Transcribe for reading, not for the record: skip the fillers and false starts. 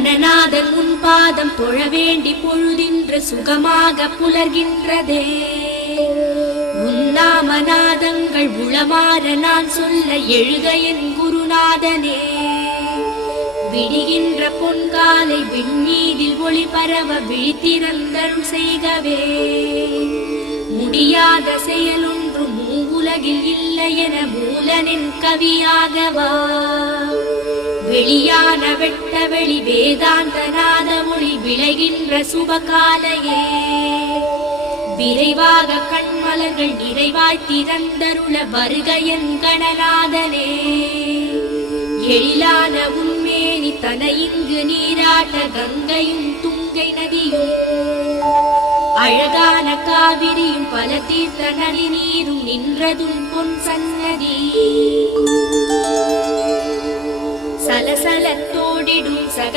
கணநாதன் உன் பாதம் தொழ வேண்டி பொழுதின்று சுகமாக புலர்கின்றதே. உன்னாமநாதங்கள் உளமாற நான் சொல்ல எழுக என் குருநாதனே. விடுகின்ற பொன்காலை விண்ணீதில் ஒளி பரவ விழித்திறந்தருள் செய்கவே. முடியாத செயலொன்று மூவுலகில் இல்லை என மூலனின் கவியாகவா. வெளியான வெட்ட வெளி வேதாந்த நாத மொழி விளைகின்ற சுபகாலையே. விரைவாக கண்மலர்கள் நிறைவாய் திறந்தருள வருக என் கணநாதனே. எழிலான உண்மேனி தன இங்கு நீராட்ட கங்கையும் துங்கை நதியும் அழகான காவிரியும் பல தீர்த்த நதி நீரும் நின்றதும் பொன் சன்னதி. சலசலத்தோடிடும் சக